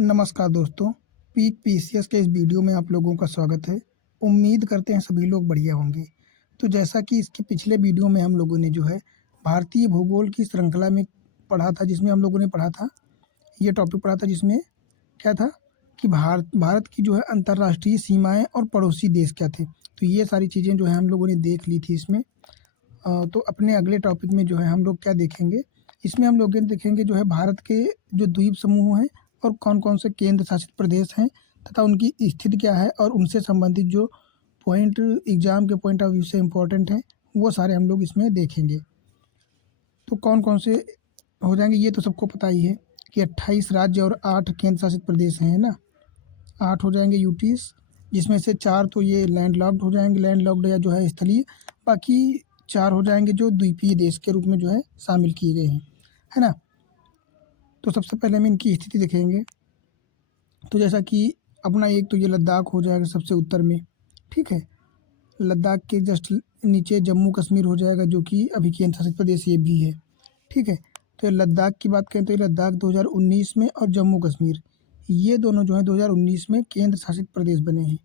नमस्कार दोस्तों, peak PCS के इस वीडियो में आप लोगों का स्वागत है। उम्मीद करते हैं सभी लोग बढ़िया होंगे। तो जैसा कि इसके पिछले वीडियो में हम लोगों ने जो है भारतीय भूगोल की श्रृंखला में पढ़ा था, जिसमें हम लोगों ने पढ़ा था, ये टॉपिक पढ़ा था जिसमें क्या था कि भारत की जो है अंतर्राष्ट्रीय सीमाएँ और पड़ोसी देश क्या थे। तो ये सारी चीज़ें जो है हम लोगों ने देख ली थी इसमें। तो अपने अगले टॉपिक में जो है हम लोग क्या देखेंगे, इसमें हम लोग देखेंगे जो है भारत के जो द्वीप समूह हैं और कौन-कौन से केंद्र शासित प्रदेश हैं तथा उनकी स्थिति क्या है और उनसे संबंधित जो पॉइंट एग्ज़ाम के पॉइंट ऑफ व्यू से इम्पोर्टेंट हैं, वो सारे हम लोग इसमें देखेंगे। तो कौन-कौन से हो जाएँगे ये तो सबको पता ही है कि 28 राज्य और 8 केंद्र शासित प्रदेश हैं, है ना? 8 हो जाएँगे यूटीज़, जिसमें से 4 तो ये लैंडलॉक्ड हो जाएँगे, लैंडलॉक्ड या जो है स्थलीय, बाकी 4 हो जाएँगे जो द्वीपीय देश के रूप में जो है शामिल किए गए हैं, है ना? तो सबसे पहले हम इनकी स्थिति देखेंगे। तो जैसा कि अपना एक तो ये लद्दाख हो जाएगा सबसे उत्तर में, ठीक है? लद्दाख के जस्ट नीचे जम्मू कश्मीर हो जाएगा, जो कि अभी केंद्र शासित प्रदेश ये भी है, ठीक है? तो ये लद्दाख की बात करें तो ये लद्दाख 2019 में और जम्मू कश्मीर ये दोनों जो है 2019 में केंद्र शासित प्रदेश बने हैं,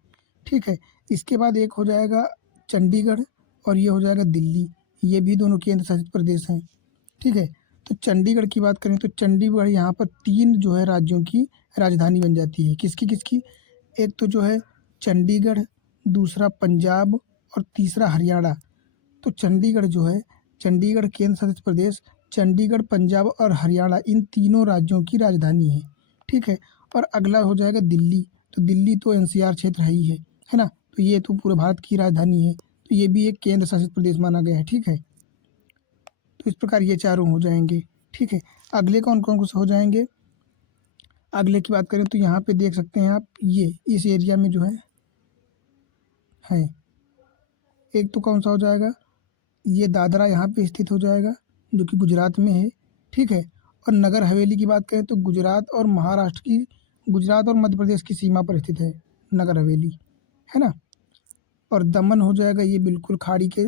ठीक है? इसके बाद एक हो जाएगा चंडीगढ़ और ये हो जाएगा दिल्ली, ये भी दोनों केंद्र शासित प्रदेश हैं, ठीक है? तो चंडीगढ़ की बात करें तो चंडीगढ़ यहाँ पर 3 जो है राज्यों की राजधानी बन जाती है। किसकी? एक तो जो है चंडीगढ़, दूसरा पंजाब और तीसरा हरियाणा। तो चंडीगढ़ जो है, चंडीगढ़ केंद्र शासित प्रदेश, चंडीगढ़, पंजाब और हरियाणा इन तीनों राज्यों की राजधानी है, ठीक है? और अगला हो जाएगा दिल्ली। तो दिल्ली तो एनसीआर क्षेत्र है ना? तो ये तो पूरे भारत की राजधानी है, तो ये भी एक केंद्र शासित प्रदेश माना गया है, ठीक है? तो इस प्रकार ये चारों हो जाएंगे, ठीक है? अगले कौन-कौन से हो जाएंगे? अगले की बात करें तो यहाँ पे देख सकते हैं आप, ये इस एरिया में जो है। एक तो कौन सा हो जाएगा, ये दादरा यहाँ पे स्थित हो जाएगा, जो कि गुजरात में है, ठीक है? और नगर हवेली की बात करें तो गुजरात और मध्य प्रदेश की सीमा पर स्थित है नगर हवेली, है ना? और दमन हो जाएगा, ये बिल्कुल खाड़ी के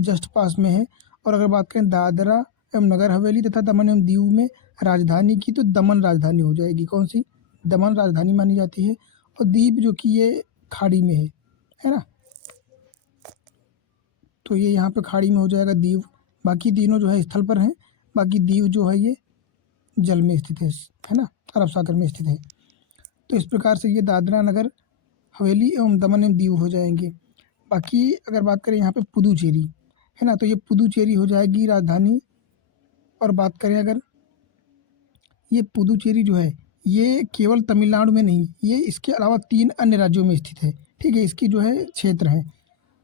जस्ट पास में है। और अगर बात करें दादरा एवं नगर हवेली तथा दमन एवं दीव में राजधानी की, तो दमन राजधानी हो जाएगी। कौन सी? दमन राजधानी मानी जाती है। और दीव जो कि ये खाड़ी में है ना? तो ये यहाँ पे खाड़ी में हो जाएगा दीव। बाकी तीनों जो है स्थल पर हैं, बाकी दीव जो है ये जल में स्थित है ना? अरब सागर में स्थित है। तो इस प्रकार से ये दादरा नगर हवेली एवं दमन एवं दीव हो जाएंगे। बाकी अगर बात करें यहाँ पे पुदुचेरी, है ना? तो ये पुदुचेरी हो जाएगी राजधानी। और बात करें अगर ये पुदुचेरी जो है, ये केवल तमिलनाडु में नहीं, ये इसके अलावा 3 अन्य राज्यों में स्थित है, ठीक है? इसकी जो है क्षेत्र है।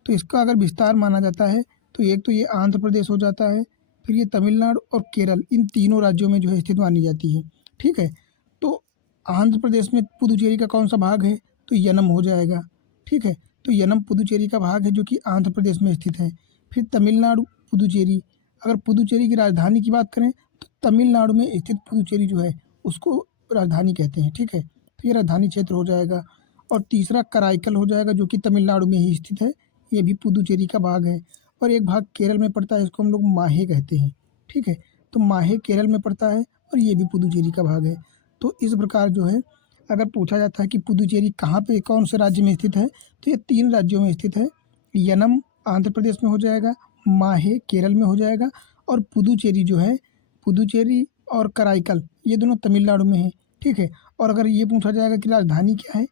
तो इसका अगर विस्तार माना जाता है तो एक तो ये आंध्र प्रदेश हो जाता है, फिर ये तमिलनाडु और केरल, इन तीनों राज्यों में जो है स्थित मानी जाती है, ठीक है? तो आंध्र प्रदेश में पुदुचेरी का कौन सा भाग है? तो यनम हो जाएगा, ठीक है? तो यनम पुदुचेरी का भाग है, जो कि आंध्र प्रदेश में स्थित है। फिर तमिलनाडु पुदुचेरी, अगर पुदुचेरी की राजधानी की बात करें तो तमिलनाडु में स्थित पुदुचेरी जो है उसको राजधानी कहते हैं, ठीक है? तो ये राजधानी क्षेत्र हो जाएगा। और तीसरा कराईकल हो जाएगा, जो कि तमिलनाडु में ही स्थित है, ये भी पुदुचेरी का भाग है। और एक भाग केरल में पड़ता है, इसको हम लोग माहे कहते हैं, ठीक है? तो माहे केरल में पड़ता है और ये भी पुदुचेरी का भाग है। तो इस प्रकार जो है, अगर पूछा जाता है कि पुदुचेरी कहाँ पे, कौन से राज्य में स्थित है, तो ये 3 राज्यों में स्थित है। यनम आंध्र प्रदेश में हो जाएगा, माहे केरल में हो जाएगा, और पुदुचेरी जो है, पुदुचेरी और कराईकल ये दोनों तमिलनाडु में है, ठीक है? और अगर ये पूछा जाएगा कि राजधानी क्या है,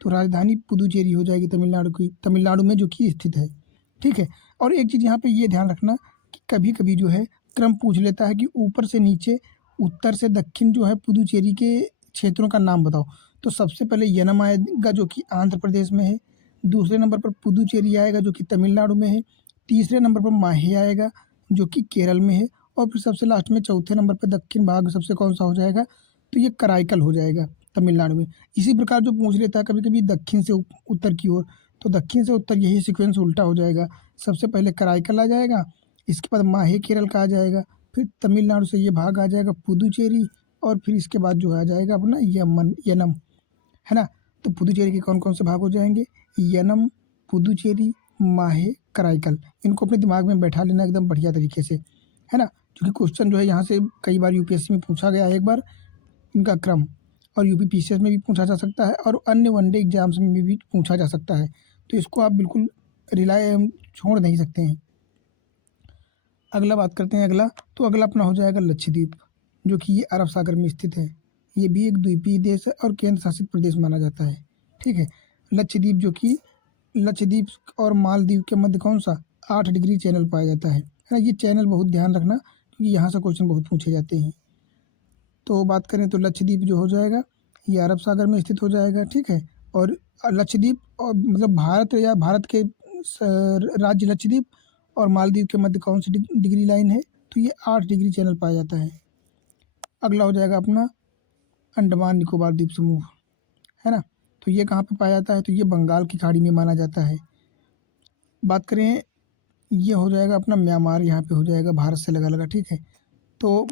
तो राजधानी पुदुचेरी हो जाएगी तमिलनाडु में जो कि स्थित है, ठीक है? और एक चीज़ यहाँ पे ये ध्यान रखना कि कभी-कभी जो है क्रम पूछ लेता है कि ऊपर से नीचे, उत्तर से दक्षिण जो है पुदुचेरी के क्षेत्रों का नाम बताओ। तो सबसे पहले यनम आएगा, जो कि आंध्र प्रदेश में है। दूसरे नंबर पर पुदुचेरी आएगा, जो कि तमिलनाडु में है। तीसरे नंबर पर माहे आएगा, जो कि केरल में है। और फिर सबसे लास्ट में चौथे नंबर पे दक्षिण भाग सबसे कौन सा हो जाएगा, तो ये कराईकल हो जाएगा तमिलनाडु में। इसी प्रकार जो पूछ लेता है कभी-कभी दक्षिण से उत्तर की ओर, तो दक्षिण से उत्तर यही सीक्वेंस उल्टा हो जाएगा। सबसे पहले कराईकल आ जाएगा, इसके बाद माहे केरल का आ जाएगा, फिर तमिलनाडु से ये भाग आ जाएगा पुदुचेरी, और फिर इसके बाद जो आ जाएगा अपना यनम, है ना? तो पुदुचेरी के कौन-कौन से भाग हो जाएंगे, यनम, पुदुचेरी, माहे, कराईकल। इनको अपने दिमाग में बैठा लेना एकदम बढ़िया तरीके से, है ना? क्योंकि क्वेश्चन जो है यहाँ से कई बार यूपीएससी में पूछा गया है एक बार इनका क्रम। और यूपीपीसीएस में भी पूछा जा सकता है और अन्य वनडे एग्जाम्स में भी पूछा जा सकता है। तो इसको आप बिल्कुल छोड़ नहीं सकते हैं। अगला बात करते हैं अगला, तो अगला अपना हो जाएगा लक्षद्वीप, जो कि ये अरब सागर में स्थित है। ये भी एक द्वीपीय देश है और केंद्र शासित प्रदेश माना जाता है। ठीक है, लक्षद्वीप जो कि लक्षद्वीप और मालदीव के मध्य कौन सा 8 डिग्री चैनल पाया जाता है ना। ये चैनल बहुत ध्यान रखना, क्योंकि यहाँ से क्वेश्चन बहुत पूछे जाते हैं। तो बात करें तो लक्षद्वीप जो हो जाएगा ये अरब सागर में स्थित हो जाएगा। ठीक है, और लक्षद्वीप और मतलब भारत या भारत के राज्य लक्षद्वीप और मालदीव के मध्य कौन सी डिग्री लाइन है, तो ये 8 डिग्री चैनल पाया जाता है। अगला हो जाएगा अपना अंडमान निकोबार द्वीप समूह, है ना। तो ये कहाँ पे पाया जाता है, तो ये बंगाल की खाड़ी में माना जाता है। बात करें ये हो जाएगा अपना म्यांमार, यहाँ पे हो जाएगा भारत से लगा लगा। ठीक है, तो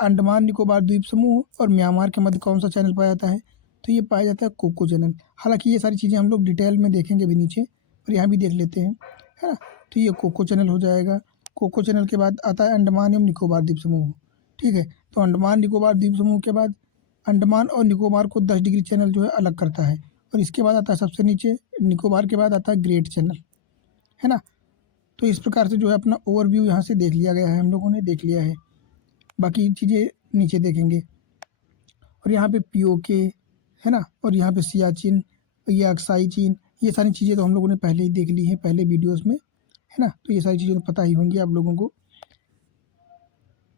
अंडमान निकोबार द्वीप समूह और म्यांमार के मध्य कौन सा चैनल पाया जाता है, तो ये पाया जाता है कोको चैनल। हालांकि ये सारी चीज़ें हम लोग डिटेल में देखेंगे भी नीचे, पर यहाँ भी देख लेते हैं, है ना। तो ये कोको चैनल हो जाएगा। कोको चैनल के बाद आता है अंडमान एवं निकोबार द्वीप समूह। ठीक है, तो अंडमान निकोबार द्वीप समूह के बाद अंडमान और निकोबार को 10 डिग्री चैनल जो है अलग करता है, और इसके बाद आता है सबसे नीचे निकोबार के बाद आता है ग्रेट चैनल, है ना। तो इस प्रकार से जो है अपना ओवरव्यू यहाँ से देख लिया गया है, हम लोगों ने देख लिया है। बाकी चीज़ें नीचे देखेंगे। और यहाँ पे पीओके, है ना, और यहाँ पे सियाचिन, ये अक्साई चीन, ये सारी चीज़ें तो हम लोगों ने पहले ही देख ली हैं पहले वीडियोस में, है ना। तो ये सारी चीज़ें तो पता ही होंगी आप लोगों को।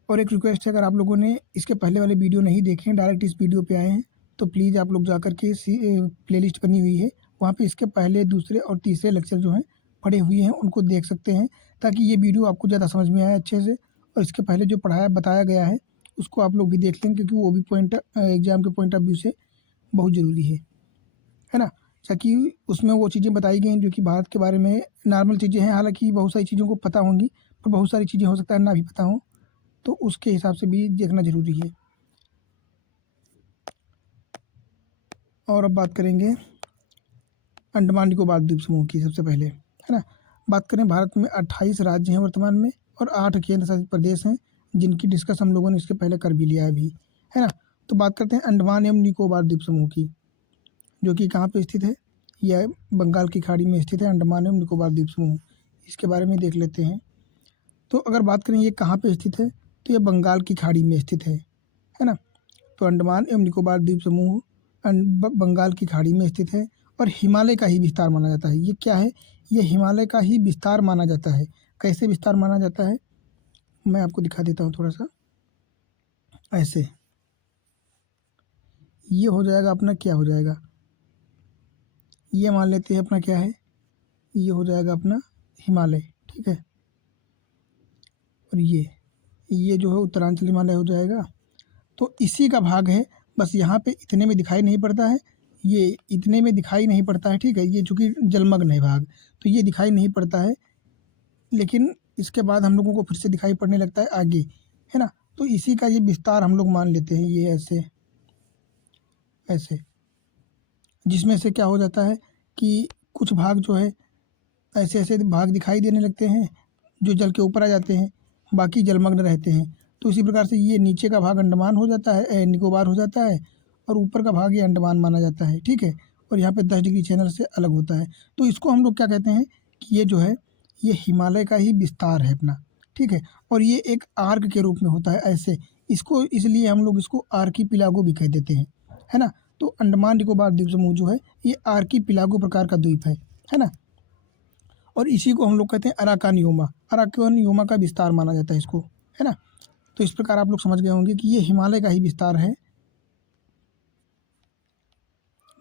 और एक रिक्वेस्ट है, अगर आप लोगों ने इसके पहले वाले वीडियो नहीं देखे हैं, डायरेक्ट इस वीडियो पे आए हैं, तो प्लीज़ आप लोग जाकर के प्लेलिस्ट बनी हुई है, वहाँ पे इसके पहले, दूसरे और तीसरे लेक्चर जो हैं पढ़े हुए हैं, उनको देख सकते हैं, ताकि ये वीडियो आपको ज़्यादा समझ में आए अच्छे से। और इसके पहले जो बताया गया है उसको आप लोग भी देख लें, क्योंकि वो भी एग्ज़ाम के पॉइंट ऑफ व्यू से बहुत ज़रूरी है ना। ताकि उसमें वो चीज़ें बताई गई जो कि भारत के बारे में नॉर्मल चीज़ें हैं, हालांकि बहुत सारी चीज़ों को पता होंगी, पर बहुत सारी चीज़ें हो सकता है ना भी पता हो, तो उसके हिसाब से भी देखना ज़रूरी है। और अब बात करेंगे अंडमान निकोबार द्वीप समूह की सबसे पहले, है ना। बात करें, भारत में 28 राज्य हैं वर्तमान में और 8 केंद्र शासित प्रदेश हैं, जिनकी डिस्कस हम लोगों ने इसके पहले कर भी लिया है अभी, है ना। तो बात करते हैं अंडमान एवं निकोबार द्वीप समूह की, जो कि कहाँ पे स्थित है, यह बंगाल की खाड़ी में स्थित है, अंडमान एवं निकोबार द्वीप समूह। इसके बारे में देख लेते हैं। तो अगर बात करें ये कहाँ पे स्थित है, तो ये बंगाल की खाड़ी में स्थित है ना। तो अंडमान एवं निकोबार द्वीप समूह बंगाल की खाड़ी में स्थित है और हिमालय का ही विस्तार माना जाता है। ये क्या है, ये हिमालय का ही विस्तार माना जाता है। कैसे विस्तार माना जाता है, मैं आपको दिखा देता हूँ थोड़ा सा। ऐसे ये हो जाएगा अपना, क्या हो जाएगा, ये मान लेते हैं अपना क्या है, ये हो जाएगा अपना हिमालय। ठीक है, और ये जो है उत्तरांचल हिमालय हो जाएगा। तो इसी का भाग है, बस यहाँ पे इतने में दिखाई नहीं पड़ता है, ये इतने में दिखाई नहीं पड़ता है। ठीक है, ये चूँकि जलमग्न है भाग, तो ये दिखाई नहीं पड़ता है, लेकिन इसके बाद हम लोगों को फिर से दिखाई पड़ने लगता है आगे, है ना। तो इसी का ये विस्तार हम लोग मान लेते हैं, ये ऐसे ऐसे, जिसमें से क्या हो जाता है कि कुछ भाग जो है ऐसे ऐसे भाग दिखाई देने लगते हैं जो जल के ऊपर आ जाते हैं, बाकी जलमग्न रहते हैं। तो इसी प्रकार से ये नीचे का भाग अंडमान हो जाता है, निकोबार हो जाता है, और ऊपर का भाग ये अंडमान माना जाता है। ठीक है, और यहाँ पे 10 डिग्री चैनल से अलग होता है। तो इसको हम लोग क्या कहते हैं कि ये जो है ये हिमालय का ही विस्तार है अपना। ठीक है, और ये एक आर्क के रूप में होता है ऐसे, इसको इसलिए हम लोग इसको आर्कीपिलागो भी कह देते हैं, है ना। तो अंडमान निकोबार द्वीप समूह जो है ये आर्कीपिलागो प्रकार का द्वीप है ना। और इसी को हम लोग कहते हैं अराकानियोमा, अराकानियोमा का विस्तार माना जाता है इसको, है ना। तो इस प्रकार आप लोग समझ गए होंगे कि ये हिमालय का ही विस्तार है।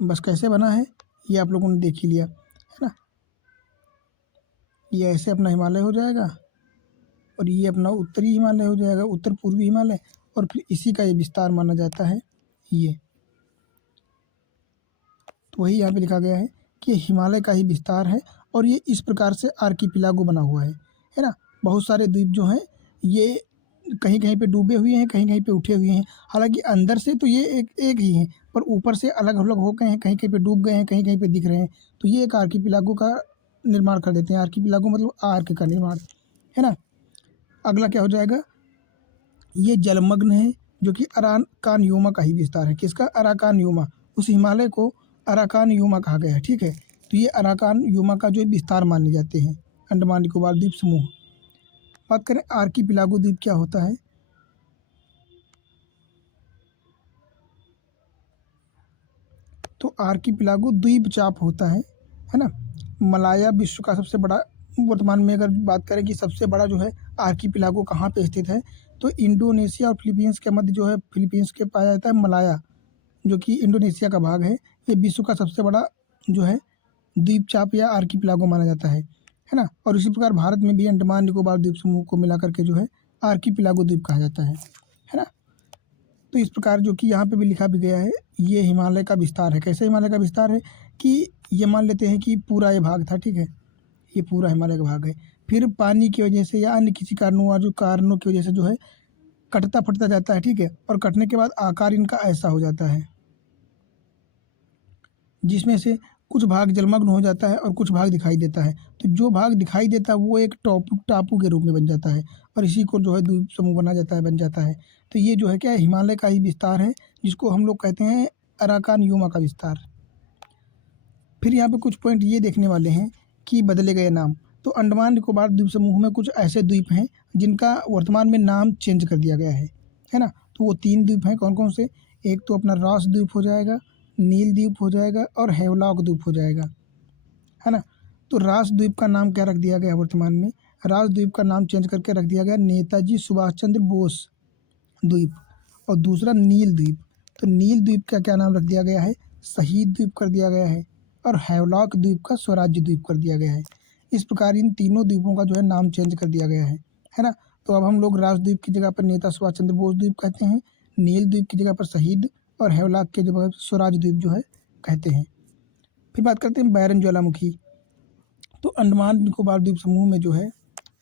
बस कैसे बना है ये आप लोगों ने देख ही लिया, है ना। ये ऐसे अपना हिमालय हो जाएगा और ये अपना उत्तरी हिमालय हो जाएगा, उत्तर पूर्वी हिमालय, और फिर इसी का ये विस्तार माना जाता है ये। तो वही यहाँ पे लिखा गया है कि ये हिमालय का ही विस्तार है और ये इस प्रकार से आर्कीपिलागो बना हुआ है ना। बहुत सारे द्वीप जो हैं ये कहीं कहीं पे डूबे हुए हैं, कहीं कहीं पे उठे हुए हैं। हालांकि अंदर से तो ये एक ही हैं, पर ऊपर से अलग अलग हो गए हैं, कहीं कहीं पे डूब गए हैं, कहीं कहीं पे दिख रहे हैं। तो ये एक आर्कीपिलागो का निर्माण कर देते हैं। आर्कीपिलागो मतलब आर्क का निर्माण, है ना। अगला क्या हो जाएगा, ये जलमग्न है, जो कि अराकान यूमा का ही विस्तार है। किसका? अराकान यूमा। उस हिमालय को अराकान यूमा कहा गया है। ठीक है, तो ये अराकान यूमा का जो विस्तार माने जाते हैं अंडमान निकोबार द्वीप समूह। बात करें आर्कीपिलागो द्वीप क्या होता है, तो आर्कीपिलागो द्वीप चाप होता है ना। मलाया विश्व का सबसे बड़ा, वर्तमान में अगर बात करें कि सबसे बड़ा जो है आर्कीपिलागो कहाँ पे स्थित है, तो इंडोनेशिया और फिलीपींस के मध्य जो है, फिलीपींस के पाया जाता है मलाया, जो कि इंडोनेशिया का भाग है। ये विश्व का सबसे बड़ा जो है द्वीप चाप या आर्कीपिलागो माना जाता है ना। और इसी प्रकार भारत में भी अंडमान निकोबार द्वीप समूह को मिलाकर के जो है आर्कीपिलागो द्वीप कहा जाता है ना। तो इस प्रकार जो कि यहाँ पे भी लिखा भी गया है, ये हिमालय का विस्तार है। कैसे हिमालय का विस्तार है कि ये मान लेते हैं कि पूरा ये भाग था, ठीक है, ये पूरा हिमालय का भाग है। फिर पानी की वजह से या अन्य किसी कारणों की वजह से जो है कटता फटता जाता है, ठीक है, और कटने के बाद आकार इनका ऐसा हो जाता है, जिसमें से कुछ भाग जलमग्न हो जाता है और कुछ भाग दिखाई देता है। तो जो भाग दिखाई देता है वो एक टापू के रूप में बन जाता है, और इसी को जो है द्वीप समूह बना जाता है, बन जाता है। तो ये जो है क्या है, हिमालय का ही विस्तार है, जिसको हम लोग कहते हैं अराकान यूमा का विस्तार। फिर यहाँ पे कुछ पॉइंट ये देखने वाले हैं कि बदले गए नाम। तो अंडमान निकोबार द्वीप समूह में कुछ ऐसे द्वीप हैं जिनका वर्तमान में नाम चेंज कर दिया गया है ना। तो वो 3 द्वीप हैं, कौन कौन से? एक तो अपना रॉस द्वीप हो जाएगा, नील द्वीप हो जाएगा और हेवलॉक द्वीप हो जाएगा, है ना। तो रास द्वीप का नाम क्या रख दिया गया वर्तमान में? रास द्वीप का नाम चेंज करके रख दिया गया नेताजी सुभाष चंद्र बोस द्वीप। और दूसरा नील द्वीप, तो नील द्वीप का क्या नाम रख दिया गया है? शहीद द्वीप कर दिया गया है। और हैवलॉक द्वीप का स्वराज्य द्वीप कर दिया गया है। इस प्रकार इन तीनों द्वीपों का जो है नाम चेंज कर दिया गया है ना। तो अब हम लोग रास द्वीप की जगह पर नेता सुभाष चंद्र बोस द्वीप कहते हैं, नील द्वीप की जगह पर शहीद, और हैवलॉक के जगह स्वराज द्वीप जो है कहते हैं। फिर बात करते हैं बैरन ज्वालामुखी। तो अंडमान निकोबार द्वीप समूह में जो है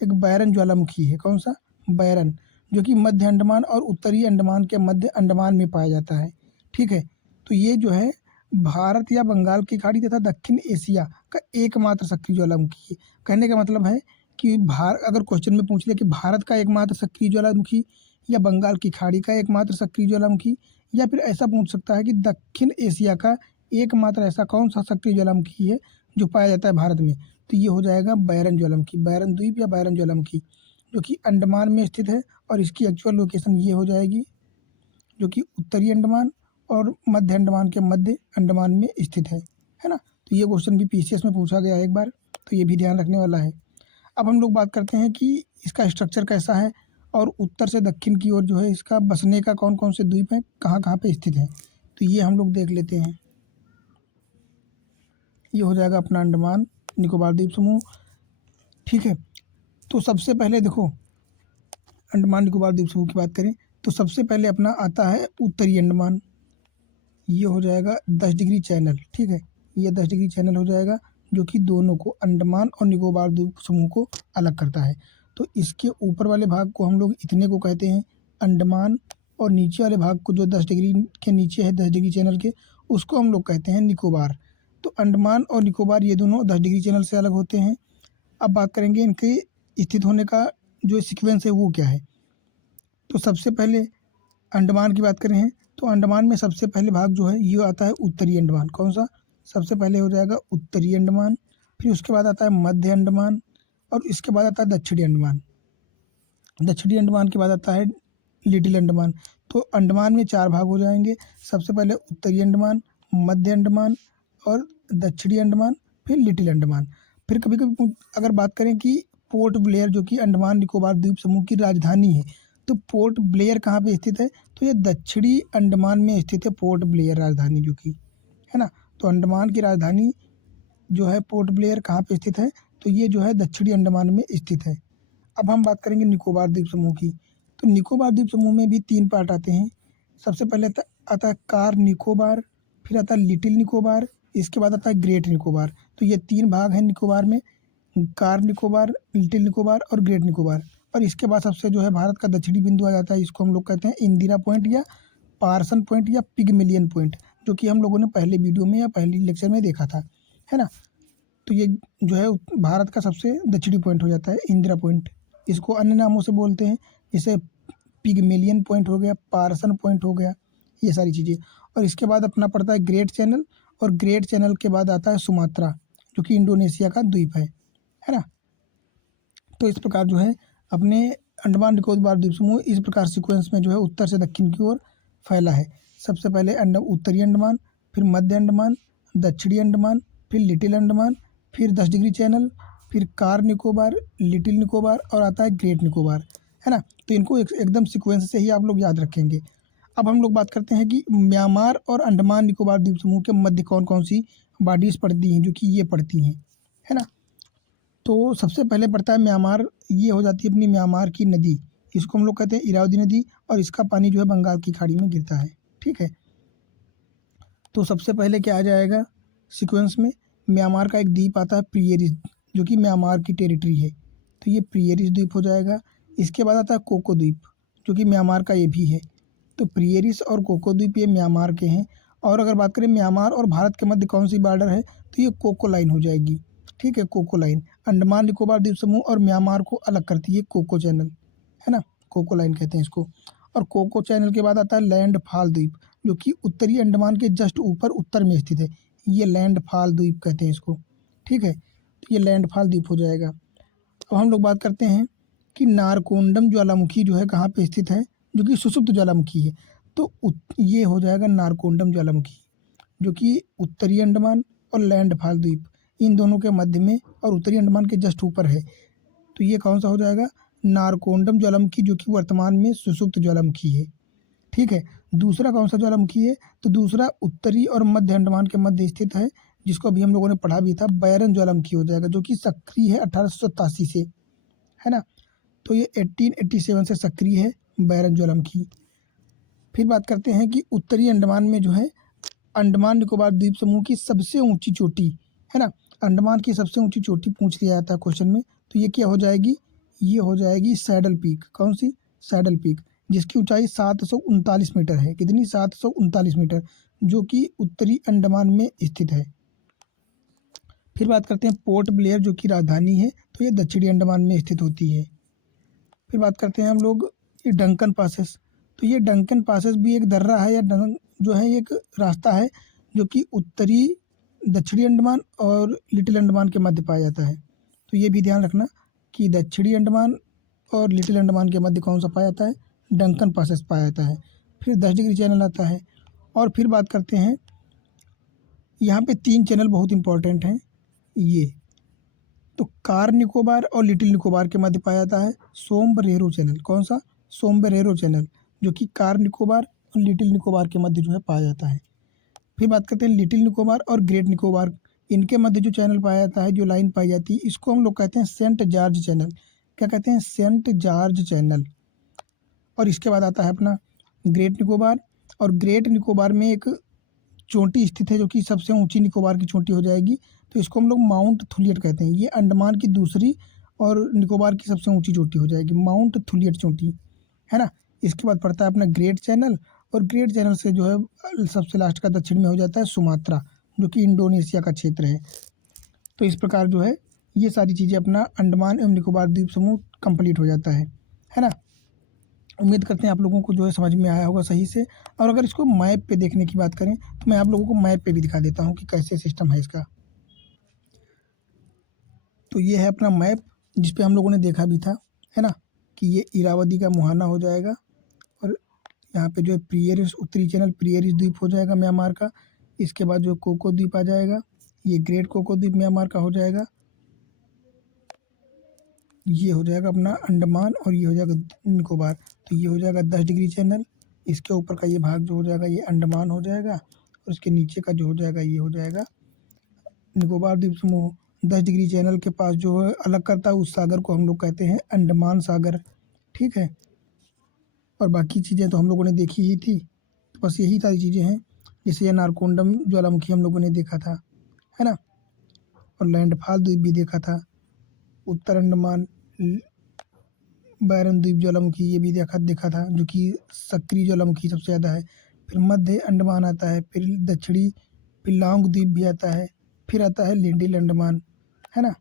एक बैरन ज्वालामुखी है। कौन सा? बैरन, जो कि मध्य अंडमान और उत्तरी अंडमान के मध्य अंडमान में पाया जाता है, ठीक है। तो ये जो है भारत या बंगाल की खाड़ी तथा दक्षिण एशिया का एकमात्र सक्रिय ज्वालामुखी है। कहने का मतलब है कि अगर क्वेश्चन में पूछ ले कि भारत का एकमात्र सक्रिय ज्वालामुखी, या बंगाल की खाड़ी का एकमात्र सक्रिय ज्वालामुखी, या फिर ऐसा पूछ सकता है कि दक्षिण एशिया का एकमात्र ऐसा कौन सा सक्रिय ज्वालामुखी है जो पाया जाता है भारत में, तो ये हो जाएगा बैरन ज्वालामुखी, बैरन द्वीप या बैरन ज्वालामुखी, जो कि अंडमान में स्थित है। और इसकी एक्चुअल लोकेशन ये हो जाएगी, जो कि उत्तरी अंडमान और मध्य अंडमान के मध्य अंडमान में स्थित है ना। तो ये क्वेश्चन भी पीसीएस में पूछा गया है एक बार, तो ये भी ध्यान रखने वाला है। अब हम लोग बात करते हैं कि इसका स्ट्रक्चर कैसा है, और उत्तर से दक्षिण की ओर जो है इसका बसने का कौन कौन से द्वीप हैं, कहाँ कहाँ पे स्थित है, तो ये हम लोग देख लेते हैं। ये हो जाएगा अपना अंडमान निकोबार द्वीप समूह, ठीक है। तो सबसे पहले देखो, अंडमान निकोबार द्वीप समूह की बात करें तो सबसे पहले अपना आता है उत्तरी अंडमान। ये हो जाएगा 10 डिग्री चैनल, ठीक है, ये 10 डिग्री चैनल हो जाएगा, जो कि दोनों को, अंडमान और निकोबार द्वीप समूह को अलग करता है। तो इसके ऊपर वाले भाग को हम लोग इतने को कहते हैं अंडमान, और नीचे वाले भाग को जो 10 डिग्री के नीचे है, 10 डिग्री चैनल के, उसको हम लोग कहते हैं निकोबार। तो अंडमान और निकोबार ये दोनों 10 डिग्री चैनल से अलग होते हैं। अब बात करेंगे इनके स्थित होने का जो सीक्वेंस है वो क्या है। तो सबसे पहले अंडमान की बात करें तो अंडमान में सबसे पहले भाग जो है ये आता है उत्तरी अंडमान। कौन सा? सबसे पहले हो जाएगा उत्तरी अंडमान, फिर उसके बाद आता है मध्य अंडमान, और इसके बाद आता है दक्षिणी अंडमान। दक्षिणी अंडमान के बाद आता है लिटिल अंडमान। तो अंडमान में 4 भाग हो जाएंगे, सबसे पहले उत्तरी अंडमान, मध्य अंडमान और दक्षिणी अंडमान, फिर लिटिल अंडमान। फिर कभी कभी अगर बात करें कि पोर्ट ब्लेयर, जो कि अंडमान निकोबार द्वीप समूह की राजधानी है, तो पोर्ट ब्लेयर कहाँ पे स्थित है, तो ये दक्षिणी अंडमान में स्थित है पोर्ट ब्लेयर राजधानी, जो कि है ना। तो अंडमान की राजधानी जो है पोर्ट ब्लेयर कहाँ पे स्थित है, तो ये जो है दक्षिणी अंडमान में स्थित है। अब हम बात करेंगे निकोबार द्वीप समूह की। तो निकोबार द्वीप समूह में भी 3 पार्ट आते हैं। सबसे पहले आता है कार निकोबार, फिर आता है लिटिल निकोबार, इसके बाद आता है ग्रेट निकोबार। तो ये 3 भाग हैं निकोबार में, कार निकोबार, लिटिल निकोबार और ग्रेट निकोबार। और इसके बाद सबसे जो है भारत का दक्षिणी बिंदु आ जाता है, इसको हम लोग कहते हैं इंदिरा पॉइंट या पार्सन पॉइंट या पिगमिलियन पॉइंट, जो कि हम लोगों ने पहले वीडियो में या पहली लेक्चर में देखा था, है ना। तो ये जो है भारत का सबसे दक्षिणी पॉइंट हो जाता है, इंदिरा पॉइंट। इसको अन्य नामों से बोलते हैं, जैसे पिगमेलियन पॉइंट हो गया, पार्सन पॉइंट हो गया, ये सारी चीज़ें। और इसके बाद अपना पड़ता है ग्रेट चैनल, और ग्रेट चैनल के बाद आता है सुमात्रा, जो कि इंडोनेशिया का द्वीप है ना। तो इस प्रकार जो है अपने अंडमान निकोबार द्वीप समूह इस प्रकार सीक्वेंस में जो है उत्तर से दक्षिण की ओर फैला है। सबसे पहले उत्तरी अंडमान, फिर मध्य अंडमान, दक्षिणी अंडमान, फिर लिटिल अंडमान, फिर 10 डिग्री चैनल, फिर कार निकोबार, लिटिल निकोबार और आता है ग्रेट निकोबार, है ना। तो इनको एकदम सीक्वेंस से ही आप लोग याद रखेंगे। अब हम लोग बात करते हैं कि म्यांमार और अंडमान निकोबार द्वीप समूह के मध्य कौन कौन सी बॉडीज पड़ती हैं, जो कि ये पड़ती हैं, है ना। तो सबसे पहले पड़ता है म्यांमार, ये हो जाती है अपनी म्यांमार की नदी, इसको हम लोग कहते हैं इरावदी नदी, और इसका पानी जो है बंगाल की खाड़ी में गिरता है, ठीक है। तो सबसे पहले क्या आ जाएगा सीक्वेंस में, म्यांमार का एक द्वीप आता है प्रियरिस, जो कि म्यांमार की टेरिटरी है, तो ये प्रियरिस द्वीप हो जाएगा। इसके बाद आता है कोको द्वीप, जो कि म्यांमार का ये भी है। तो प्रियरिस और कोको द्वीप ये म्यांमार के हैं। और अगर बात करें म्यांमार और भारत के मध्य कौन सी बॉर्डर है, तो ये कोको लाइन हो जाएगी, ठीक है। कोको लाइन अंडमान निकोबार द्वीप समूह और म्यांमार को अलग करती है कोको चैनल, है ना, कोको लाइन कहते हैं इसको। और कोको चैनल के बाद आता है लैंड फाल द्वीप, जो कि उत्तरी अंडमान के जस्ट ऊपर उत्तर में स्थित है, ये लैंड फाल द्वीप कहते हैं इसको, ठीक है। तो ये लैंड फाल द्वीप हो जाएगा। अब हम लोग बात करते हैं कि नारकोंडम ज्वालामुखी जो है कहाँ पे स्थित है, जो कि सुषुप्त ज्वालामुखी है। तो ये हो जाएगा नारकोंडम ज्वालामुखी, जो कि उत्तरी अंडमान और लैंड फाल द्वीप इन दोनों के मध्य में और उत्तरी अंडमान के जस्ट ऊपर है। तो ये कौन सा हो जाएगा, नारकोंडम ज्वालामुखी, जो कि वर्तमान में सुषुप्त ज्वालामुखी है, ठीक है। दूसरा कौन सा ज्वालामुखी है, तो दूसरा उत्तरी और मध्य अंडमान के मध्य स्थित है, जिसको अभी हम लोगों ने पढ़ा भी था, बैरन ज्वालामुखी हो जाएगा, जो कि सक्रिय है 1887 से, है ना। तो ये 1887 से सक्रिय है बैरन ज्वालामुखी। फिर बात करते हैं कि उत्तरी अंडमान में जो है अंडमान निकोबार द्वीप समूह की सबसे ऊंची चोटी, है ना, अंडमान की सबसे ऊंची चोटी पूछ लिया जाता है क्वेश्चन में, तो ये क्या हो जाएगी, ये हो जाएगी सैडल पीक। कौन सी, सैडल पीक, जिसकी ऊंचाई 739 मीटर है। कितनी, 739 मीटर, जो कि उत्तरी अंडमान में स्थित है। फिर बात करते हैं पोर्ट ब्लेयर, जो कि राजधानी है, तो ये दक्षिणी अंडमान में स्थित होती है। फिर बात करते हैं हम लोग ये डंकन पासेस, तो ये डंकन पासेस भी एक दर्रा है या जो है एक रास्ता है, जो कि उत्तरी दक्षिणी अंडमान और लिटिल अंडमान के मध्य पाया जाता है। तो ये भी ध्यान रखना कि दक्षिणी अंडमान और लिटिल अंडमान के मध्य कौन सा पाया जाता है, डंकन पासेस पाया जाता है। फिर 10 डिग्री चैनल आता है। और फिर बात करते हैं, यहाँ पे 3 चैनल बहुत इंपॉर्टेंट हैं, ये तो कार निकोबार और लिटिल निकोबार के मध्य पाया जाता है सोमबरेरो चैनल। कौन सा, सोमबरेरो चैनल, जो कि कार निकोबार और लिटिल निकोबार के मध्य जो है पाया जाता है। फिर बात करते हैं लिटिल निकोबार और ग्रेट निकोबार, इनके मध्य जो चैनल पाया जाता है, जो लाइन पाई जाती है, इसको हम लोग कहते हैं सेंट जॉर्ज चैनल। क्या कहते हैं, सेंट जॉर्ज चैनल। और इसके बाद आता है अपना ग्रेट निकोबार, और ग्रेट निकोबार में एक चोटी स्थित है, जो कि सबसे ऊंची निकोबार की चोटी हो जाएगी, तो इसको हम लोग माउंट थुलियट कहते हैं। ये अंडमान की दूसरी और निकोबार की सबसे ऊंची चोटी हो जाएगी, माउंट थुलियट चोटी, है ना। इसके बाद पड़ता है अपना ग्रेट चैनल, और ग्रेट चैनल से जो है सबसे लास्ट का दक्षिण में हो जाता है सुमात्रा, जो कि इंडोनेशिया का क्षेत्र है। तो इस प्रकार जो है ये सारी चीज़ें अपना अंडमान एवं निकोबार द्वीप समूह कंप्लीट हो जाता है ना। उम्मीद करते हैं आप लोगों को जो है समझ में आया होगा सही से। और अगर इसको मैप पे देखने की बात करें, तो मैं आप लोगों को मैप पे भी दिखा देता हूँ कि कैसे सिस्टम है इसका। तो ये है अपना मैप, जिस पे हम लोगों ने देखा भी था, है ना, कि ये इरावदी का मुहाना हो जाएगा, और यहाँ पे जो है प्रियरिस उत्तरी चैनल प्रियरिस द्वीप हो जाएगा म्यांमार का। इसके बाद जो कोको द्वीप आ जाएगा, ये ग्रेट कोको द्वीप म्यांमार का हो जाएगा। ये हो जाएगा अपना अंडमान, और ये हो जाएगा निकोबार। तो ये हो जाएगा 10 डिग्री चैनल, इसके ऊपर का ये भाग जो हो जाएगा ये अंडमान हो जाएगा, और इसके नीचे का जो हो जाएगा ये हो जाएगा निकोबार द्वीप समूह। 10 डिग्री चैनल के पास जो है अलग करता है उस सागर को हम लोग कहते हैं अंडमान सागर, ठीक है। और बाकी चीज़ें तो हम लोगों ने देखी ही थी, तो बस यही सारी चीज़ें हैं। जैसे ये नारकोंडम ज्वालामुखी हम लोगों ने देखा था, है ना, और लैंडफॉल द्वीप भी देखा था। उत्तर अंडमान बैरन द्वीप ज्वालामुखी ये भी देखा था, जो कि सक्रिय ज्वालामुखी सबसे ज़्यादा है। फिर मध्य अंडमान आता है, फिर दक्षिणी पिल्लांग द्वीप भी आता है, फिर आता है लिटिल अंडमान, है ना,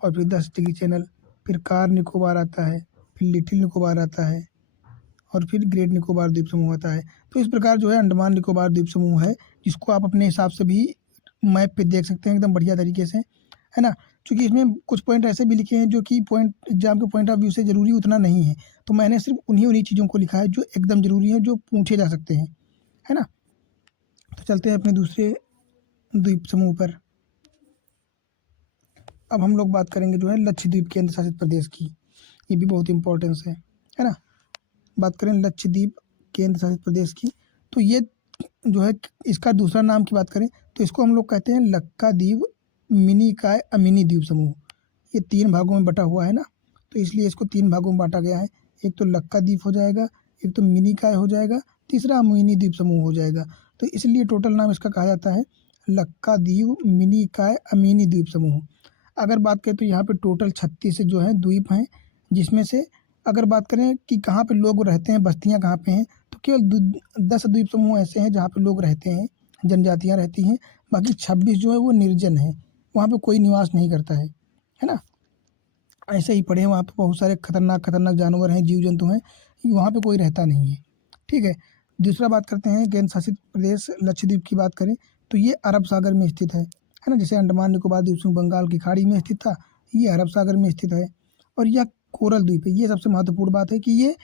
और फिर 10 डिग्री चैनल, फिर कार निकोबार आता है, फिर लिटिल निकोबार आता है, और फिर ग्रेट निकोबार द्वीप समूह आता है। तो इस प्रकार जो है अंडमान निकोबार द्वीप समूह है, जिसको आप अपने हिसाब से भी मैप पे देख सकते हैं एकदम बढ़िया तरीके से, है ना। क्योंकि इसमें कुछ पॉइंट ऐसे भी लिखे हैं जो कि पॉइंट एग्जाम के पॉइंट ऑफ व्यू से ज़रूरी उतना नहीं है, तो मैंने सिर्फ उन्हीं उन्हीं चीज़ों को लिखा है जो एकदम ज़रूरी है, जो पूछे जा सकते हैं, है ना। तो चलते हैं अपने दूसरे द्वीप समूह पर। अब हम लोग बात करेंगे जो है लक्षद्वीप केंद्र शासित प्रदेश की, ये भी बहुत इंपॉर्टेंस है ना। बात करें लक्षद्वीप केंद्र शासित प्रदेश की, तो ये जो है इसका दूसरा नाम की बात करें तो इसको हम लोग कहते हैं लक्काद्वीप मिनिकाय अमीनी द्वीप समूह। ये 3 भागों में बटा हुआ है ना, तो इसलिए इसको 3 भागों में बांटा गया है। एक तो लक्काद्वीप हो जाएगा, एक तो मिनिकाय हो जाएगा, तीसरा अमीनी द्वीप समूह हो जाएगा। तो इसलिए टोटल नाम इसका कहा जाता है लक्काद्वीप मिनिकाय अमीनी द्वीप समूह। अगर बात करें तो यहाँ पे टोटल 36 जो है द्वीप हैं, जिसमें से अगर बात करें कि कहाँ पे लोग रहते हैं, बस्तियाँ कहाँ पे हैं, तो केवल 10 द्वीप समूह ऐसे हैं जहाँ पे लोग रहते हैं, जनजातियाँ रहती हैं। बाकी 26 जो है वो निर्जन है, वहाँ पे कोई निवास नहीं करता है ना। ऐसे ही पड़े हैं, वहाँ पे बहुत सारे खतरनाक खतरनाक जानवर हैं, जीव जंतु हैं, वहाँ पे कोई रहता नहीं है। ठीक है, दूसरा बात करते हैं केंद्र शासित प्रदेश लक्षद्वीप की बात करें तो ये अरब सागर में स्थित है ना। जैसे अंडमान निकोबार द्वीप समूह बंगाल की खाड़ी में स्थित था, ये अरब सागर में स्थित है। और यह कोरल द्वीप है। ये सबसे महत्वपूर्ण बात है कि ये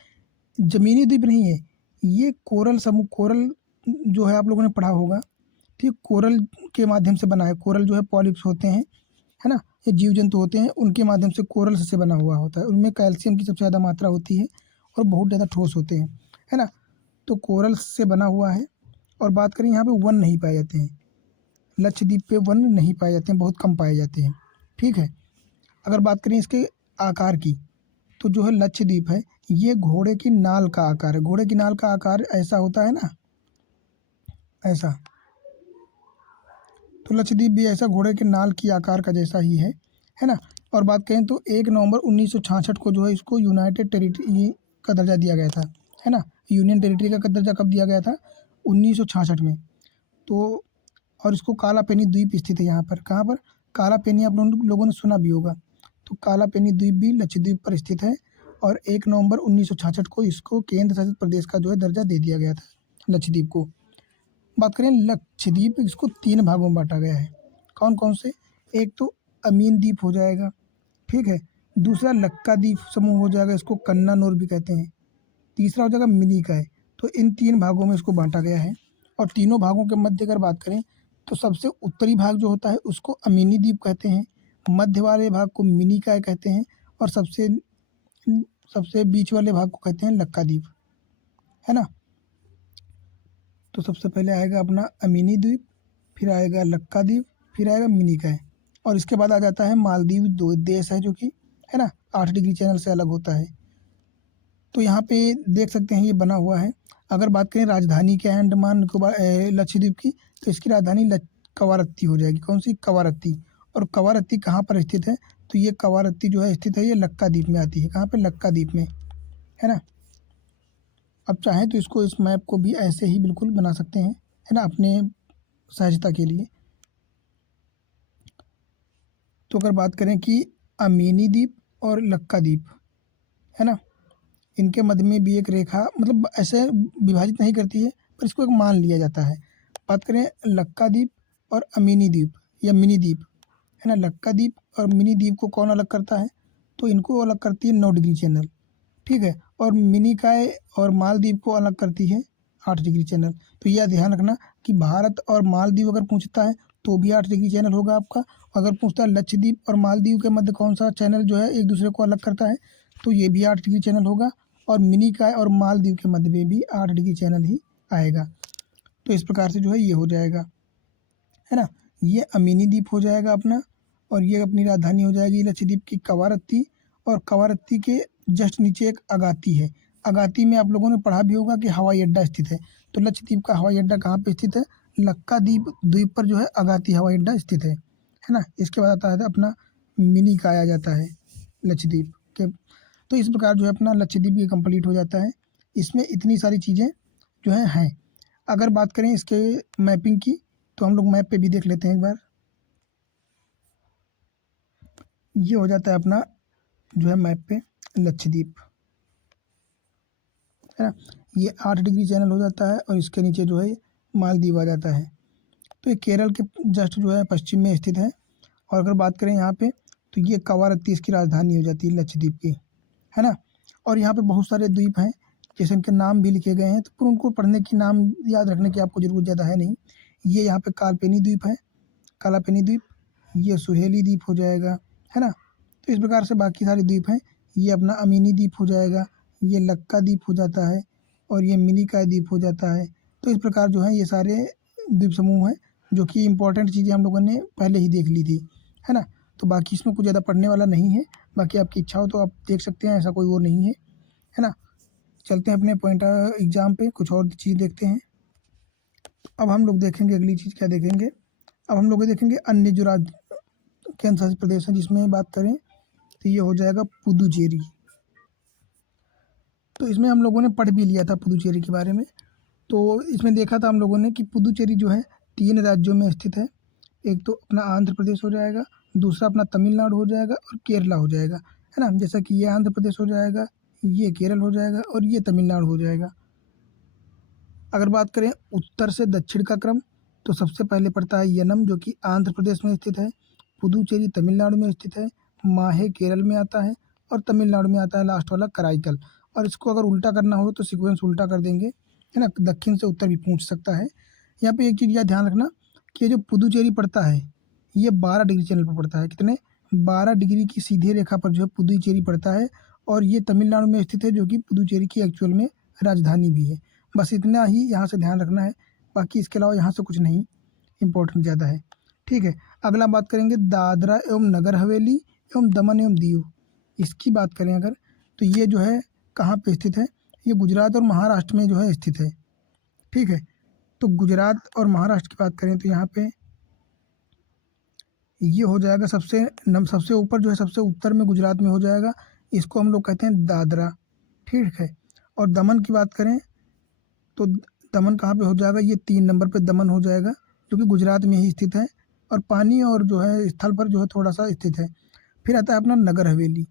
जमीनी द्वीप नहीं है, ये कोरल समूह, कोरल जो है आप लोगों ने पढ़ा होगा, ठीक, कोरल के माध्यम से बना है। कोरल जो है पॉलिप्स होते हैं, है ना, ये जीव जंतु होते हैं, उनके माध्यम से कोरल से बना हुआ होता है। उनमें कैल्शियम की सबसे ज़्यादा मात्रा होती है और बहुत ज़्यादा ठोस होते हैं, है ना। तो कोरल से बना हुआ है। और बात करें यहाँ पे वन नहीं पाए जाते हैं, लक्षद्वीप पे वन नहीं पाए जाते हैं, बहुत कम पाए जाते हैं। ठीक है, अगर बात करें इसके आकार की, तो जो है लक्षद्वीप है ये घोड़े की नाल का आकार है। घोड़े की नाल का आकार ऐसा होता है ना, ऐसा। तो लक्षद्वीप भी ऐसा घोड़े के नाल की आकार का जैसा ही है ना। और बात करें तो 1 नवंबर 1966 को जो है इसको यूनाइटेड टेरिटरी का दर्जा दिया गया था, है ना। यूनियन टेरिटरी का दर्जा कब दिया गया था? 1966 में। तो और इसको कालापेनी द्वीप स्थित है यहाँ पर। कहाँ पर? कालापेनी, आप लोगों ने सुना भी होगा। तो कालापेनी द्वीप भी लक्षद्वीप पर स्थित है और 1 नवंबर 1966 को इसको केंद्र शासित प्रदेश का जो है दर्जा दे दिया गया था लक्षद्वीप को। बात करें लक्षद्वीप, इसको 3 भागों में बांटा गया है। कौन कौन से? एक तो अमीन द्वीप हो जाएगा, ठीक है। दूसरा लक्काद्वीप समूह हो जाएगा, इसको कन्नानौर भी कहते हैं। तीसरा हो जाएगा मिनिकॉय। तो इन 3 भागों में इसको बांटा गया है। और तीनों भागों के मध्य अगर बात करें तो सबसे उत्तरी भाग जो होता है उसको अमीनी द्वीप कहते हैं, मध्य वाले भाग को मिनिकॉय कहते हैं और सबसे सबसे बीच वाले भाग को कहते हैं लक्काद्वीप, है ना। तो सबसे पहले आएगा अपना अमीनी द्वीप, फिर आएगा लक्काद्वीप, फिर आएगा मिनिकॉय और इसके बाद आ जाता है मालदीव। दो देश है जो कि, है ना, 8 डिग्री चैनल से अलग होता है। तो यहाँ पे देख सकते हैं ये बना हुआ है। अगर बात करें राजधानी क्या है अंडमान निकोबार लक्षद्वीप की, तो इसकी राजधानी कवारत्ती हो जाएगी। कौन सी? कवारत्ती। और कवारत्ती कहाँ पर स्थित है? तो ये कवारत्ती जो है स्थित है, ये लक्काद्वीप में आती है। कहाँ पे? लक्काद्वीप में, है ना। अब चाहें तो इसको, इस मैप को भी ऐसे ही बिल्कुल बना सकते हैं, है ना, अपने सहजता के लिए। तो अगर बात करें कि अमीनी द्वीप और लक्काद्वीप, है ना, इनके मध्य में भी एक रेखा, मतलब ऐसे विभाजित नहीं करती है पर इसको एक मान लिया जाता है। बात करें लक्काद्वीप और अमीनी द्वीप या मिनी द्वीप, है ना, लक्काद्वीप और मिनी द्वीप को कौन अलग करता है? तो इनको अलग करती है 9 डिग्री चैनल, ठीक है। और मिनिकॉय और मालदीव को अलग करती है 8 डिग्री चैनल। तो यह ध्यान रखना कि भारत और मालदीव अगर पूछता है तो भी 8 डिग्री चैनल होगा आपका। अगर पूछता है लक्षद्वीप और मालदीव के मध्य कौन सा चैनल जो है एक दूसरे को अलग करता है, तो ये भी 8 डिग्री चैनल होगा। और मिनिकॉय और मालदीव के मध्य में भी 8 डिग्री चैनल ही आएगा। तो इस प्रकार से जो है ये हो जाएगा, है ना। ये अमीनी द्वीप हो जाएगा अपना, और ये अपनी राजधानी हो जाएगी लक्षद्वीप की कवारत्ती। और कवारत्ती के जस्ट नीचे एक अगाती है। अगाती में आप लोगों ने पढ़ा भी होगा कि हवाई अड्डा स्थित है। तो लक्षद्वीप का हवाई अड्डा कहाँ पे स्थित है? लक्काद्वीप द्वीप पर जो है अगाती हवाई अड्डा स्थित है ना। इसके बाद आता है अपना मिनिकॉय आ जाता है लक्षद्वीप के। तो इस प्रकार जो है अपना लक्षद्वीप ये कंप्लीट हो जाता है। इसमें इतनी सारी चीज़ें जो हैं। अगर बात करें इसके मैपिंग की, तो हम लोग मैप पे भी देख लेते हैं एक बार। ये हो जाता है अपना जो है मैप पे लक्षद्वीप, है ना। ये 8 डिग्री चैनल हो जाता है और इसके नीचे जो है मालदीव आ जाता है। तो ये केरल के जस्ट जो है पश्चिम में स्थित है। और अगर बात करें यहाँ पे तो ये कवारत्ती इसकी राजधानी हो जाती है लक्षद्वीप की, है ना। और यहाँ पे बहुत सारे द्वीप हैं, जैसे इनके नाम भी लिखे गए हैं, तो पर उनको पढ़ने की नाम याद रखने की आपको ज़रूरत ज़्यादा है नहीं। ये यहाँ पे कालपेनी द्वीप है, कालापेनी द्वीप, ये सुहेली द्वीप हो जाएगा, है ना। तो इस प्रकार से बाकी सारे द्वीप हैं, ये अपना अमीनी द्वीप हो जाएगा, ये लक्का द्वीप हो जाता है और ये मिनिकॉय द्वीप हो जाता है। तो इस प्रकार जो है ये सारे द्वीप समूह हैं, जो कि इम्पोर्टेंट चीज़ें हम लोगों ने पहले ही देख ली थी, है ना। तो बाकी इसमें कुछ ज़्यादा पढ़ने वाला नहीं है, बाकी आपकी इच्छा हो तो आप देख सकते हैं, ऐसा कोई वो नहीं है ना। चलते हैं अपने पॉइंट एग्जाम पे, कुछ और चीज़ देखते हैं। अब हम लोग देखेंगे अगली चीज़ क्या देखेंगे, अब हम लोग देखेंगे अन्य जो राज्य केंद्र शासित प्रदेश हैं जिसमें बात करें तो ये हो जाएगा पुदुचेरी। तो इसमें हम लोगों ने पढ़ भी लिया था पुदुचेरी के बारे में। तो इसमें देखा था हम लोगों ने कि पुदुचेरी जो है 3 राज्यों में स्थित है। एक तो अपना आंध्र प्रदेश हो जाएगा, दूसरा अपना तमिलनाडु हो जाएगा और केरला हो जाएगा, है ना। जैसा कि ये आंध्र प्रदेश हो जाएगा, ये केरल हो जाएगा और ये तमिलनाडु हो जाएगा। अगर बात करें उत्तर से दक्षिण का क्रम, तो सबसे पहले पड़ता है यनम, जो कि आंध्र प्रदेश में स्थित है। पुदुचेरी तमिलनाडु में स्थित है। माहे केरल में आता है और तमिलनाडु में आता है लास्ट वाला कराईकल। और इसको अगर उल्टा करना हो तो सीक्वेंस उल्टा कर देंगे, है ना। दक्षिण से उत्तर भी पूछ सकता है। यहाँ पे एक चीज़ यह ध्यान रखना कि जो पुदुचेरी पड़ता है ये 12 डिग्री चैनल पर पड़ता है। कितने? 12 डिग्री की सीधी रेखा पर जो है पुदुचेरी पड़ता है। और ये तमिलनाडु में स्थित है, जो कि पुदुचेरी की एक्चुअल में राजधानी भी है। बस इतना ही यहाँ से ध्यान रखना है, बाकी इसके अलावा यहाँ से कुछ नहीं इम्पोर्टेंट ज़्यादा है, ठीक है। अगला बात करेंगे दादरा एवं नगर हवेली एवं दमन एवं दीव। इसकी बात करें अगर तो ये जो है कहाँ पे स्थित है, ये गुजरात और महाराष्ट्र में जो है स्थित है, ठीक है। तो गुजरात और महाराष्ट्र की बात करें तो यहाँ पे ये हो जाएगा सबसे ऊपर जो है सबसे उत्तर में गुजरात में हो जाएगा, इसको हम लोग कहते हैं दादरा, ठीक है। और दमन की बात करें तो दमन कहाँ पे हो जाएगा, ये 3 नंबर पे दमन हो जाएगा, जो कि गुजरात में ही स्थित है और पानी और जो है स्थल पर जो है थोड़ा सा स्थित है। फिर आता है अपना नगर हवेली।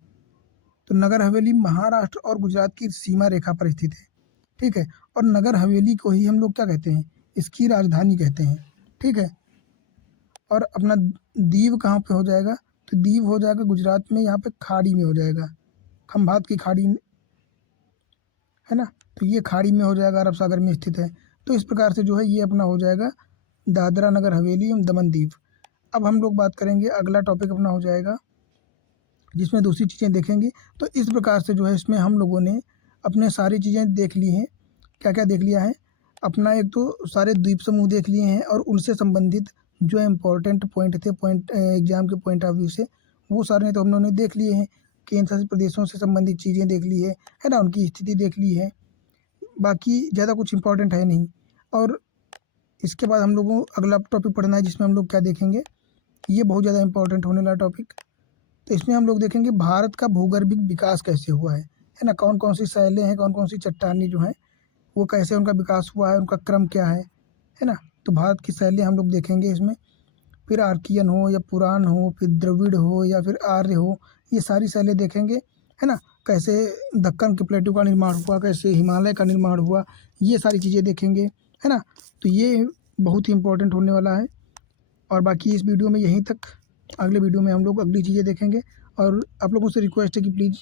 तो नगर हवेली महाराष्ट्र और गुजरात की सीमा रेखा पर स्थित है, ठीक है। और नगर हवेली को ही हम लोग क्या कहते हैं, इसकी राजधानी कहते हैं, ठीक है। और अपना दीव कहाँ पे हो जाएगा, तो दीव हो जाएगा गुजरात में, यहाँ पे खाड़ी में हो जाएगा, खंभात की खाड़ी, है ना। तो ये खाड़ी में हो जाएगा, अरब सागर में स्थित है। तो इस प्रकार से जो है ये अपना हो जाएगा दादरा नगर हवेली एवं दमन दीव। अब हम लोग बात करेंगे, अगला टॉपिक अपना हो जाएगा जिसमें दूसरी चीज़ें देखेंगे। तो इस प्रकार से जो है इसमें हम लोगों ने अपने सारी चीज़ें देख ली हैं। क्या क्या देख लिया है, अपना एक तो सारे द्वीप समूह देख लिए हैं और उनसे संबंधित जो इम्पोर्टेंट पॉइंट थे, पॉइंट एग्जाम के पॉइंट ऑफ व्यू से, वो सारे तो हम लोगों ने देख लिए हैं। केंद्र शासित प्रदेशों से संबंधित चीज़ें देख ली है ना, उनकी स्थिति देख ली है। बाकी ज़्यादा कुछ इंपॉर्टेंट है नहीं। और इसके बाद हम लोगों को अगला टॉपिक पढ़ना है, जिसमें हम लोग क्या देखेंगे, ये बहुत ज़्यादा इंपॉर्टेंट होने वाला टॉपिक। तो इसमें हम लोग देखेंगे भारत का भूगर्भिक विकास कैसे हुआ है ना। कौन कौन सी शैलें हैं, कौन कौन सी चट्टानें जो हैं वो कैसे उनका विकास हुआ है, उनका क्रम क्या है ना। तो भारत की शैलें हम लोग देखेंगे इसमें। फिर आर्कियन हो या पुराण हो, फिर द्रविड़ हो या फिर आर्य हो, ये सारी शैलें देखेंगे, है ना। कैसे दक्कन के प्लेटू का निर्माण हुआ, कैसे हिमालय का निर्माण हुआ, ये सारी चीज़ें देखेंगे, है ना। तो ये बहुत ही इंपॉर्टेंट होने वाला है। और बाकी इस वीडियो में यहीं तक, अगले वीडियो में हम लोग अगली चीज़ें देखेंगे। और आप लोगों से रिक्वेस्ट है कि प्लीज़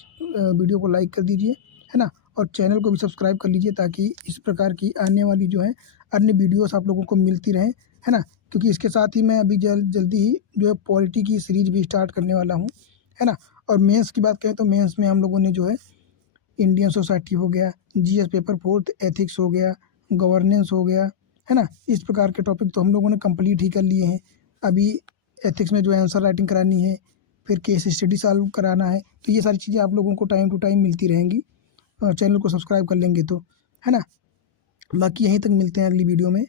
वीडियो को लाइक कर दीजिए, है ना। और चैनल को भी सब्सक्राइब कर लीजिए, ताकि इस प्रकार की आने वाली जो है अन्य वीडियोस आप लोगों को मिलती रहें, है ना। क्योंकि इसके साथ ही मैं अभी जल्दी ही जो है पॉलिटी की सीरीज़ भी स्टार्ट करने वाला हूँ, है ना। और मेंस की बात करें तो मेंस में हम लोगों ने जो है इंडियन सोसाइटी हो गया, जीएस पेपर 4 एथिक्स हो गया, गवर्नेंस हो गया, है ना। इस प्रकार के टॉपिक तो हम लोगों ने कंप्लीट ही कर लिए हैं। अभी एथिक्स में जो है आंसर राइटिंग करानी है, फिर केस स्टडी सॉल्व कराना है। तो ये सारी चीज़ें आप लोगों को टाइम टू टाइम मिलती रहेंगी, चैनल को सब्सक्राइब कर लेंगे तो, है ना। बाकी यहीं तक मिलते हैं अगली वीडियो में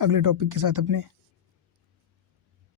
अगले टॉपिक के साथ अपने।